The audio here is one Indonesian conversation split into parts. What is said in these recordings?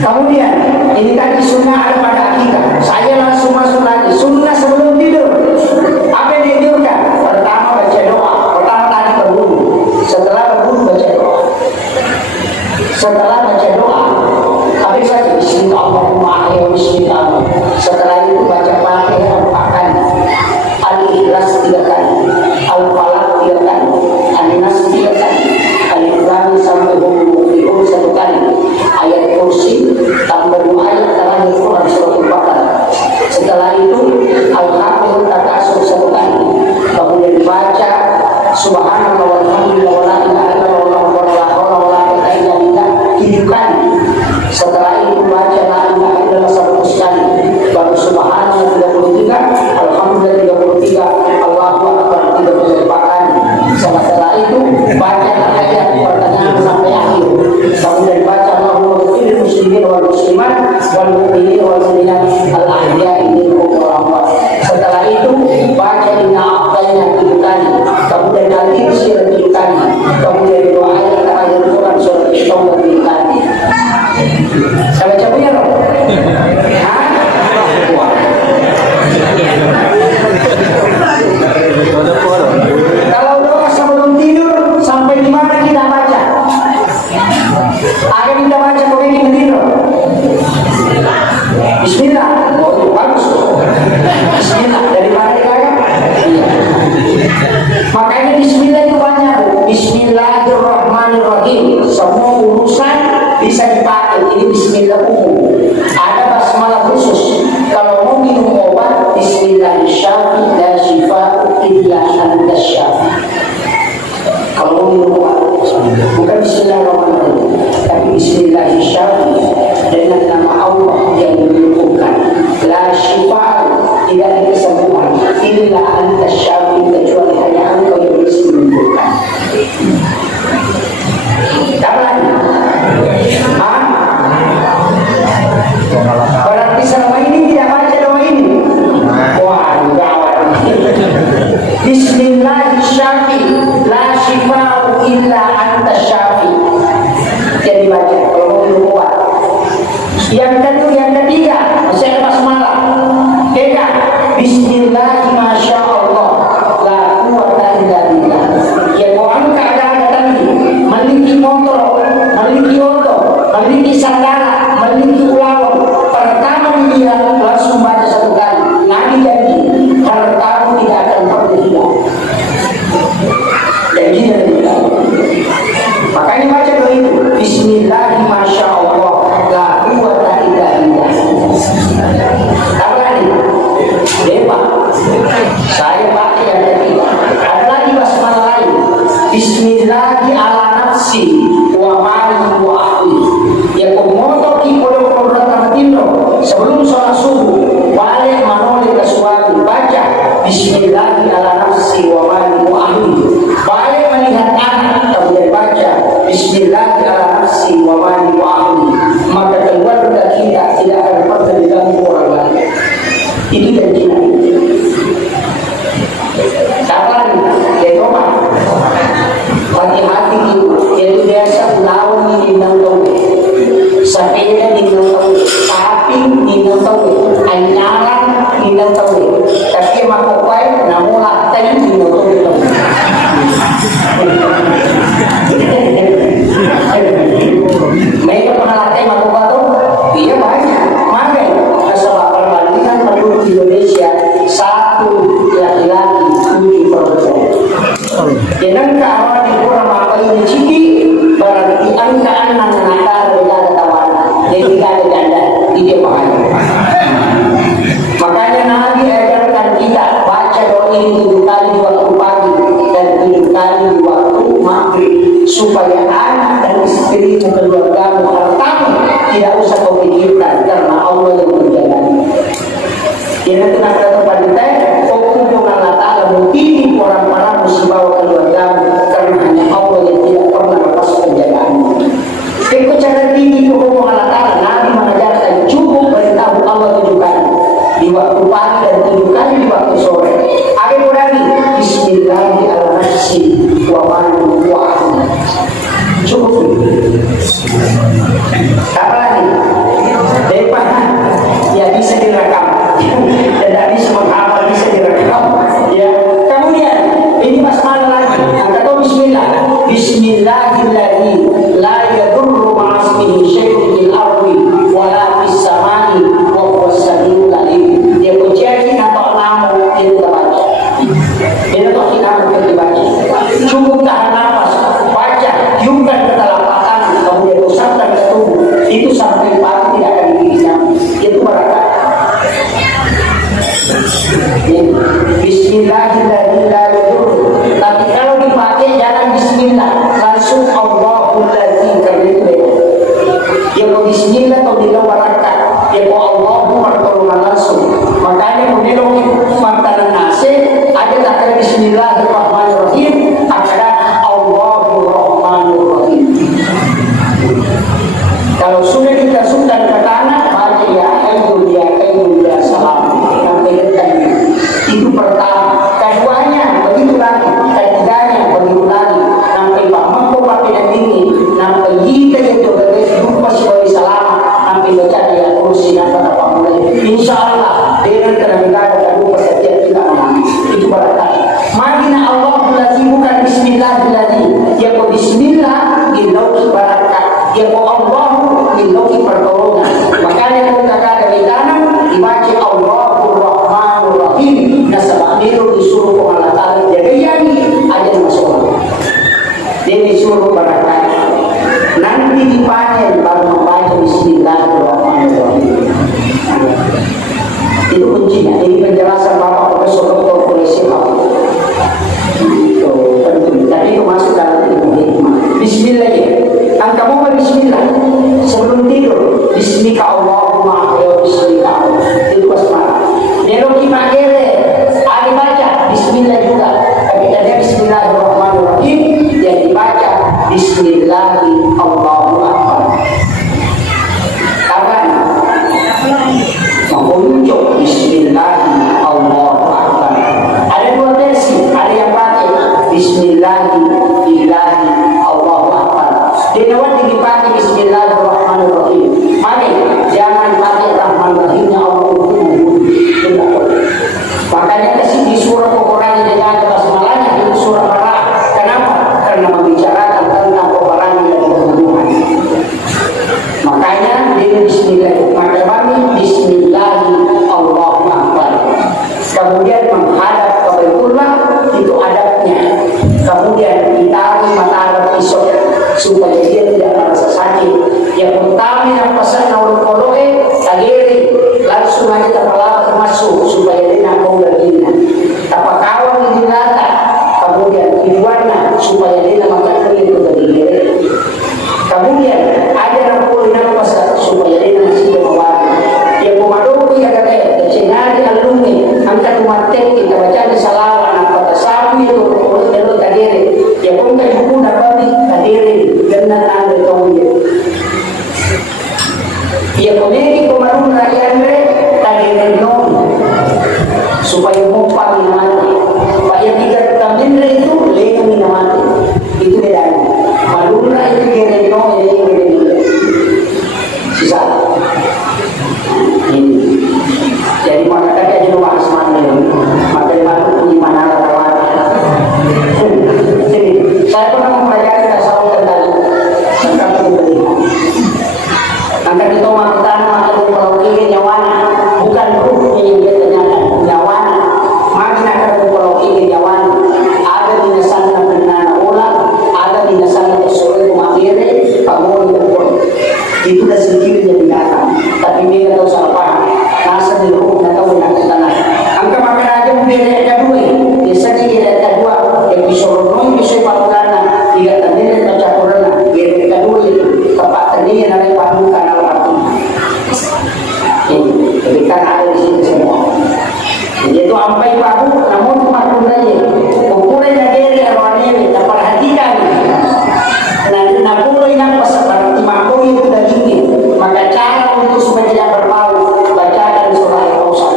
Kemudian ini tadi sunnah ada pada akikah. Saya langsung masuk lagi sunnah sebelum tidur. Apa yang dianjurkan? Pertama baca doa. Pertama tadi berwudu. Setelah berwudu baca doa. Setelah baca doa, apa saja? Bismillahirrahmanirrahim. Bismillah. Setelah itu baca Fatihah 4 kali, Al-Ikhlas 3 kali, Al-Falaq 3 kali, An-Nas 3 kali, Al-Ikhlas sampai Hum 1 kali, ayat kursi tambah 2 ayat terakhir Quran surah Al-Baqarah. Setelah itu Al-Hafiz Takasur 1 kali, kemudian dibaca Subhanallah walhamdulillah wa la ilaha illallah wa la haula wa la quwwata illa billah 7 kali. Setelah itu baca la ilaha illallah 100 kali, baru Subhanallah 33, Alhamdulillah 33, Allahu Akbar 34 kali. Setelah itu baca ayat pertengahan sampai akhir, kemudian baca Allahumma ighfir lil muslimin wal muslimat wal mu'minin wal mu'minat al ahya'i minhum wal amwat. Setelah itu baca inna a'tayna 7 kali, kemudian al-Irsy 7 kali, kemudian doa ayat terakhir Quran surah At-Taubah 7 kali. Saya baca punya dong? Kalau doa sebelum tidur sampai di mana kita baca? Agar kita baca sampai kita tidur. Bismillah. Oh itu bagus. Bismillah. Dari mana kita? Makanya Bismillah itu banyak. Bismillahirrahmanirrahim. Semua urusan bisa dipakai. Ini Bismillah umum. Ada basmalah khusus. Kalau mau minum obat, Bismillahirrahmanirrahim. La shifa'u illa anta syafi. Kalau mau minum obat, bukan Bismillahirrahmanirrahim, tapi Bismillahirrahmanirrahim dengan nama Allah yang menyembuhkan. La shifa'u, tidak ada kesembuhan. Illa anta syafi, kecuali hanya Engkau yang bisa menyembuhkan. Berarti selama ini tidak baca doa ini. Wah, gawat. Bismillahirrahmanirrahim. La shifa'u illa anta syafi. Jadi baca kalau mau minum obat. Yang ketiga, saya basmalah. Ketiga, Bismillah masyaallah. La quwwata illa billah. Ya orang keadaan tadi memiliki motor, memiliki oto, memiliki sandara, memiliki ulama. Pertama dia langsung baca 1 kali. Nabi janji, hartamu tidak akan pernah hilang. Janji dari Allah. Makanya baca doa itu. Bismillah masyaallah. La quwwata illa billah. Apa lagi? Dewa. Saya pakai yang ketiga. Ada lagi basmalah lain. Bismillah ala nafsi wa mali wa ahli. Ya komoto ki kodok ratino sebelum sholat subuh balik manoli ke suami baca Bismillah ala nafsi wa mali wa ahli. Balik melihat anak kemudian baca Bismillah ala nafsi wa mali wa ahli. Maka keluarga kita tidak akan pernah diganggu orang lain. Itu janji. Kapan? Ya coba. Hati-hati gitu. Jadi biasa lawan ini nang sepeda di nang sapi di nang anyaran di nang tapi makupai namun laten di nang mereka pernah latih makupai tuh? Iya banyak. Mana? Sebab perbandingan penduduk Indonesia 1 laki-laki 7 perempuan. Jangan keawal di kurang apa ini ciki berarti angka anak nakal tidak ada tawanan jadi tidak ada janda tidak bahaya. Makanya Nabi ajarkan kita baca doa ini 7 kali di waktu pagi dan 7 kali di waktu maghrib supaya anak dan istri keluargamu hartamu tidak usah kau pikirkan karena Allah yang menjalani. Ini tenang tempat kita hubungan Allah Ta'ala mungkin orang-orang musibah keluargamu karena hanya Allah yang tidak pernah lepas penjagaanmu. Ikut cara tinggi itu hubungan Allah Ta'ala. Nabi mengajarkan cukup beritahu Allah 7 kali di waktu pagi dan 7 kali di waktu sore. Ada lagi Bismillahirrahmanirrahim wa mali wa ahli. Cukup. Apa lagi? Bismillahirrahmanirrahim. Tapi kalau dipakai jangan Bismillah, langsung Allahul ladzi, karena itu beda. Ya mau Bismillah atau bila barakat, ya mau Allahu pertolongan langsung. Makanya menilai makanan nasi ada tak Bismillahirrahmanirrahim, ada Allahur Rahmanirrahim. Kalau sudah kita sultan ke tanah, baca ya Qayyum ya Salam, sampai dekat itu pertama. Keduanya begitu lagi, ketiganya begitu lagi, sampai Pak Mampu pakai dan ini, sampai kita itu berjumpa sebagai selama, sampai baca ya kursi dan kata Pak Mulai. Insya Allah dengan terangkan kedua setiap kita menang itu berkat. Makina Allah lazim bukan Bismillahirrahmanirrahim, ya ko Bismillah ilauki barakat, ya ko Allah ilauki pertolongan. Makanya kalau kakak dari tanam dibaca Allahur Rahmanirrahim. Nasabah itu disuruh Allah Ta'ala jaga yani aja masuk. Dia disuruh barakat. Nanti dipanen baru membaca Bismillahirrahmanirrahim. Itu kuncinya. Ini penjelasan Bapak Profesor Dr. Polisi. Tadi itu masuk dalam ilmu hikmah. Bismillah ya. Kamu Bismillah sebelum tidur. Bismika Allahumma ya Bismika. Itu basmalah. Nero kita kere. Ada baca Bismillah juga. Tapi ada Bismillahirrahmanirrahim yang dibaca Bismillahi Allahu Akbar. Kapan? Mengunjuk Bismillahi Allahu Akbar. Ada dua versi. Ada yang pakai Bismillahi Ilahi Allahu Akbar. Dia wajib dipakai Bismillahirrahmanirrahim. Mari jangan pakai Rahmanirrahimnya Allah. Makanya di surah peperangan dengan basmalahnya itu surah Barah. Kenapa? Karena membicarakan tentang peperangan dan pembunuhan. Makanya dia Bismillah. Maka kami Bismillahi Allahu Akbar. Kemudian menghadap ke Baitullah itu adabnya. Kemudian ditarik mata pisau supaya dia tidak merasa sakit. Yang utama yang pesan orang koloe kagiri langsung aja terpelawat masuk supaya dia nak kau begini. Apa kawan di lata kemudian diwarna supaya dia nak makan kulit itu begini. Kemudian ada yang boleh nak pasal supaya dia nak masih berwarna. Yang pemadoko yang ada cenari alumni angkat umatek kita baca di salawan apa sabu itu kalau kagiri. Yang pun buku dapat kagiri dengan anda tahu dia. Ya komedi pemadun rakyat kagiri non supaya mumpah minamati. Pak yang tiga kambing itu leh minamati. Itu bedanya. Madura itu kagiri non ini kagiri. Sisa. Ini. Jadi maka tadi aja lupa asman ini. Maka dia punya mana lewat. Jadi saya pernah mempelajari dasar tentang tentang itu. Anda kita makan atau kalau ingin nyawana bukan ruh yang dia tanyakan nyawana. Makin akan kalau ingin nyawana ada di sana benar olah ada di sana sesuai materi kamu itu itu dah sedikitnya binatang tapi dia tahu siapa nasa di ruh tahu nak tanah. Angka makan aja mungkin ada dua biasanya dia ada dua yang bisa rono bisa patungan tidak tadi ada campuran dia ada dua itu tempat tadi yang ada patungan kan ada di situ semua. Jadi itu ampai baru, namun makhluk lagi. Ukuran negeri arwahnya, tak perhatikan. Nah, nakulai nak pasal makhluk itu dagingnya. Maka cara untuk supaya tidak berbau, bacakan surah Al-Kausar.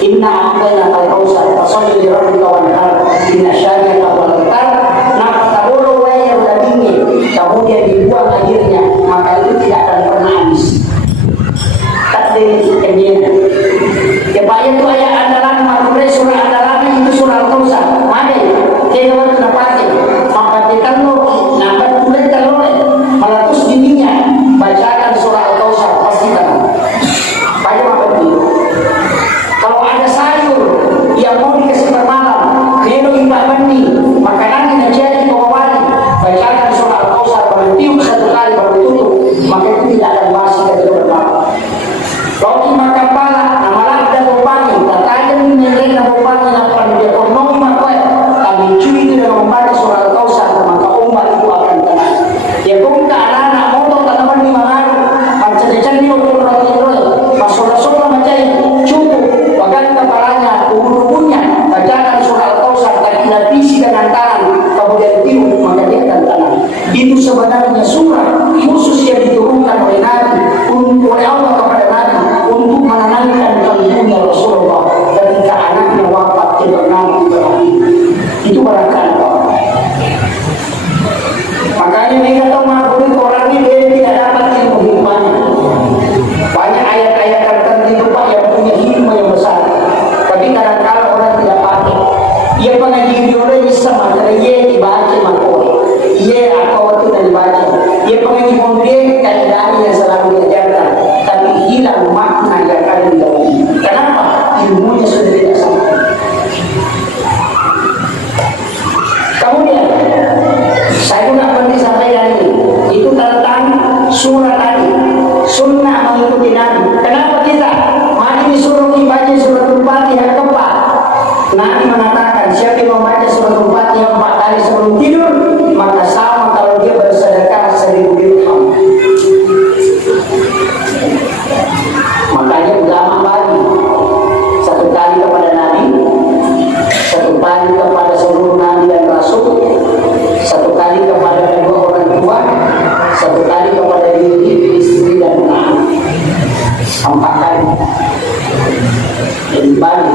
Inna a'tayna Al-Kausar, fasalli li pernah diberkati. Itu barangkali Pak. Makanya mereka tahu mengampuni orang ini dia tidak dapat ilmu hikmahnya. Banyak ayat-ayat tertentu Pak yang punya hikmah yang besar. Tapi kadang-kala orang tidak pakai. Ia pengaji ideologi sama karena ia dibaca makhluk. Ia atau itu dan dibaca. Ia pengaji kemudian kaidah yang selalu diajarkan. Tapi hilang makna yang ada di dalamnya. Kenapa? Ilmunya sudah tidak sama. Kemudian saya juga pernah sampaikan ini. Itu tentang surah tadi. Sunnah mengikuti Nabi. Kenapa kita? Mari disuruh membaca surah Al-Fatihah keempat. Nabi mengatakan siapa yang membaca surah Al-Fatihah 4 kali sebelum tidur, maka sama kalau dia bersedekah 1000 dirham. Makanya ulama bagi 1 kali kepada Nabi, 1 kali kepada seluruh Nabi dan Rasul, 1 kali kepada kedua orang tua, 1 kali kepada diri, istri dan anak. 4 kali. Jadi bagi.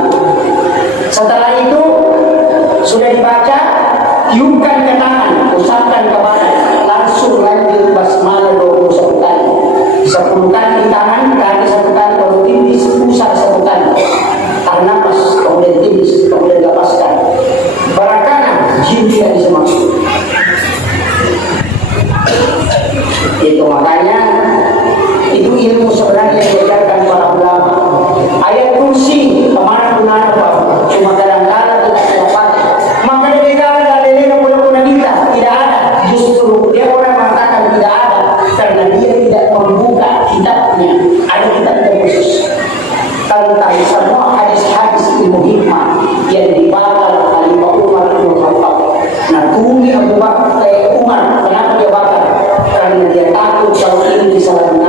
Setelah itu sudah dibaca, tiupkan ke tangan, usapkan ke badan, langsung lanjut basmalah 21 kali. 10 kali di tangan, kaki 1 kali, baru tipis, usap 1 kali. Tahan nafas, kemudian tipis, kemudian lepaskan. Barangkali jin tidak bisa masuk. Itu makanya itu ilmu sebenarnya yang diajarkan para ulama. Ayat kursi kemana pun ada cuma kadang-kadang kita pakai. Maka negara dari pura-pura kita tidak ada. Justru dia orang mengatakan tidak ada karena dia tidak membuka kitabnya. Ada kitab khusus tentang semua hadis-hadis ilmu hikmah yang dibakar Khalifah Umar bin Khattab. Nah, Umi Abu Bakar Umar kenapa dia bakar? Karena dia takut kalau ini disalahkan